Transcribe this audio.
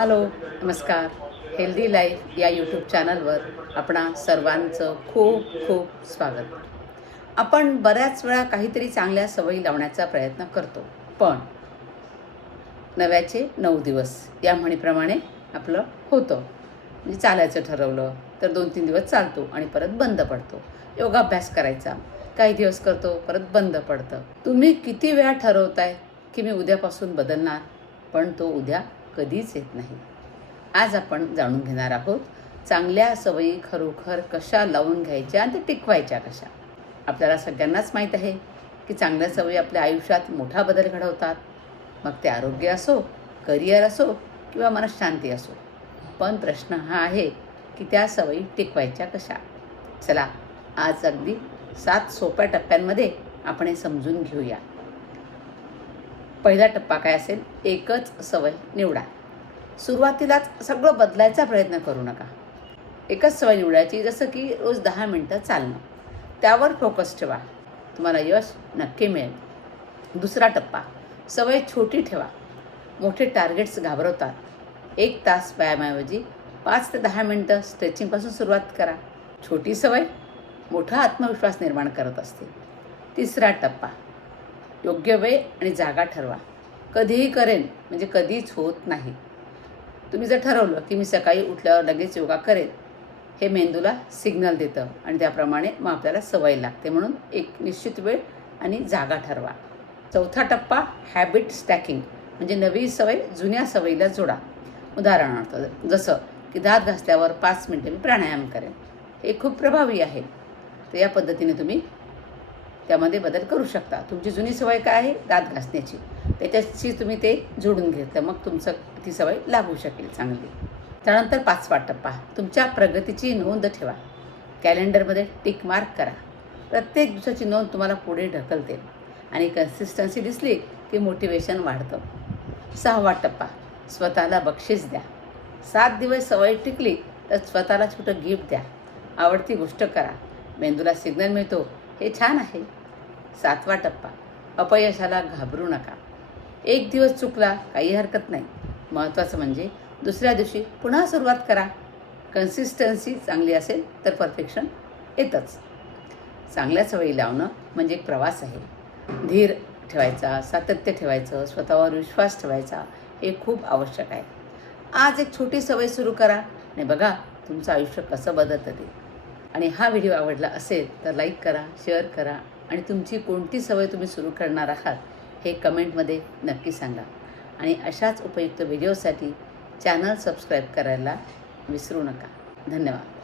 Hello, नमस्कार. Healthy life या YouTube चॅनलवर आपणा सर्वांचं खूप खूप स्वागत. आपण बऱ्याच वेळा काहीतरी चांगल्या सवयी लावण्याचा प्रयत्न करतो, पण नव्याचे 9 दिवस या म्हणीप्रमाणे आपलं होतं. म्हणजे चालायचं ठरवलं तर 2-3 दिवस चालतो आणि परत बंद पडतो. योगाभ्यास करायचा, काही दिवस करतो, परत बंद पडतं. तुम्ही किती वेळा ठरवताय की मी उद्यापासून बदलणार, पण तो उद्या कधीच येत नाही. आज आपण जाणून घेणार आहोत चांगल्या सवयी खरोखर कशा लावून घ्यायच्या आणि ते टिकवायच्या कशा. आपल्याला सगळ्यांनाच माहीत आहे की चांगल्या सवयी आपल्या आयुष्यात मोठा बदल घडवतात. मग ते आरोग्य असो, करिअर असो किंवा मनःशांती असो. पण प्रश्न हा आहे की त्या सवयी टिकवायच्या कशा. चला, आज अगदी 7 सोप्या टप्प्यांमध्ये आपण हे समजून घेऊया. पहिला टप्पा काय असेल? एकच सवय निवडा. सुरुवातीलाच सगळं बदलायचा प्रयत्न करू नका. एकच सवय निवडायची, जसं की रोज 10 मिनटं चालणं. त्यावर फोकस ठेवा. तुम्हाला यश नक्की मिळेल. दुसरा टप्पा, सवय छोटी ठेवा. मोठे टार्गेट्स घाबरवतात. 1 तास व्यायामाऐवजी 5 ते 10 मिनटं स्ट्रेचिंगपासून सुरुवात करा. छोटी सवय मोठा आत्मविश्वास निर्माण करत असते. तिसरा टप्पा, योग्य वेळ आणि जागा ठरवा. कधीही करेन म्हणजे कधीच होत नाही. तुम्ही जर ठरवलं की मी सकाळी उठल्यावर लगेच योगा करेन, हे मेंदूला सिग्नल देतं आणि त्याप्रमाणे मग आपल्याला सवय लागते. म्हणून एक निश्चित वेळ आणि जागा ठरवा. चौथा टप्पा, हॅबिट स्टॅकिंग, म्हणजे नवी सवय जुन्या सवयीला जोडा. उदाहरणार्थ, जसं की दात घासल्यावर 5 मिनटं मी प्राणायाम करेन. हे खूप प्रभावी आहे. तर या पद्धतीने तुम्ही त्यामध्ये बदल करू शकता. तुमची जुनी सवय काय आहे? दात घासण्याची. त्याच्याशी तुम्ही ते जोडून घेतलं, मग तुमचं ती सवय लागू शकेल चांगली. त्यानंतर 5वा टप्पा, तुमच्या प्रगतीची नोंद ठेवा. कॅलेंडरमध्ये टिक मार्क करा. प्रत्येक दिवसाची नोंद तुम्हाला पुढे ढकलते आणि कन्सिस्टन्सी दिसली की मोटिवेशन वाढतं. 6वा टप्पा, स्वतःला बक्षीस द्या. 7 दिवस सवय टिकली तर स्वतःला छोटं गिफ्ट द्या. आवडती गोष्ट करा. मेंदूला सिग्नल मिळतो, हे छान आहे. 7वा टप्पा, अपयशाला घाबरू नका. 1 दिवस चुकला, काही हरकत नाही. महत्त्वाचं म्हणजे दुसऱ्या दिवशी पुन्हा सुरुवात करा. कन्सिस्टन्सी चांगली असेल तर परफेक्शन येतंच. चांगल्या सवयी लावणं म्हणजे एक प्रवास आहे. धीर ठेवायचा, सातत्य ठेवायचं, स्वतःवर विश्वास ठेवायचा, हे खूप आवश्यक आहे. आज एक छोटी सवय सुरू करा आणि बघा तुमचं आयुष्य कसं बदलतं ते. आणि हा व्हिडिओ आवडला असेल तर लाईक करा, शेअर करा आणि तुमची कोणती सवय तुम्ही सुरू करणार आहात हे कमेंटमध्ये नक्की सांगा. आणि अशाच उपयुक्त व्हिडिओसाठी चॅनल सबस्क्राईब करायला विसरू नका. धन्यवाद.